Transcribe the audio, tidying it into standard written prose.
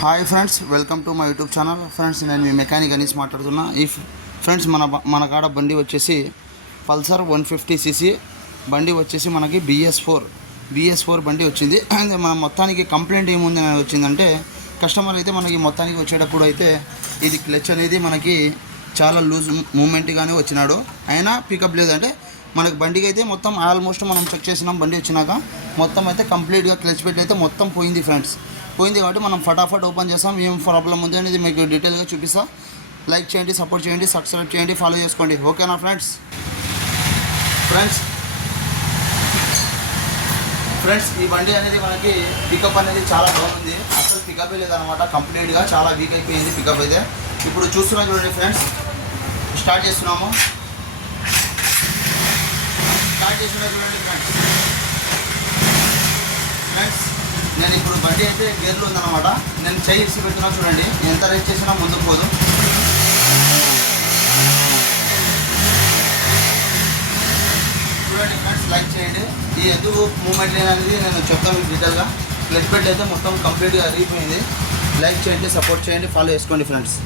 Hi friends, welcome to my YouTube channel. Friends, నేను మీ mechanic అనేసి మాట్లాడుతున్నా. ఫ్రెండ్స్ మన కాడ బండి వచ్చేసి పల్సర్ 150cc బండి వచ్చేసి మనకి BS4 బండి వచ్చింది. మన మొత్తానికి కంప్లైంట్ ఏముంది వచ్చిందంటే, కస్టమర్ అయితే మనకి మొత్తానికి వచ్చేటప్పుడు అయితే ఇది క్లచ్ అనేది మనకి చాలా లూజ్ మూమెంట్గానే వచ్చినాడు. అయినా పికప్ లేదంటే మనకి బండికి అయితే మొత్తం ఆల్మోస్ట్ మనం చెక్ చేసినాం. బండి వచ్చినాక మొత్తం అయితే కంప్లీట్గా క్లచ్ పెట్టి అయితే మొత్తం పోయింది ఫ్రెండ్స్. పోయింది కాబట్టి మనం ఫటాఫట్ ఓపెన్ చేస్తాం. ఏం ప్రాబ్లం ఉంది అనేది మీకు డీటెయిల్గా చూపిస్తా. లైక్ చేయండి, సపోర్ట్ చేయండి, సబ్స్క్రైబ్ చేయండి, ఫాలో చేసుకోండి. ఓకేనా ఫ్రెండ్స్? ఈ బండి అనేది మనకి పికప్ అనేది చాలా బాగుంది. అసలు పికప్ లేదనమాట, కంప్లీట్గా చాలా వీక్ అయిపోయింది పికప్ అయితే. ఇప్పుడు చూస్తున్నాం చూడండి ఫ్రెండ్స్, స్టార్ట్ చేస్తున్నాము. చూడండి ఫ్రెండ్స్, నేను ఇప్పుడు బండి అయితే గేర్లో ఉందన్నమాట. నేను చెయ్యి ఇసి పెడుతున్నా చూడండి, ఎంత రేట్ చేసినా ముందుకు పోదు. చూడండి ఫ్రెండ్స్, లైక్ చేయండి. ఈ ఎందుకు మూమెంట్ లేదనేది నేను చెప్తాను మీకు డీటెయిల్గా. క్లచ్ పెట్టి అయితే మొత్తం కంప్లీట్గా అరిగిపోయింది. లైక్ చేయండి, సపోర్ట్ చేయండి, ఫాలో చేసుకోండి ఫ్రెండ్స్.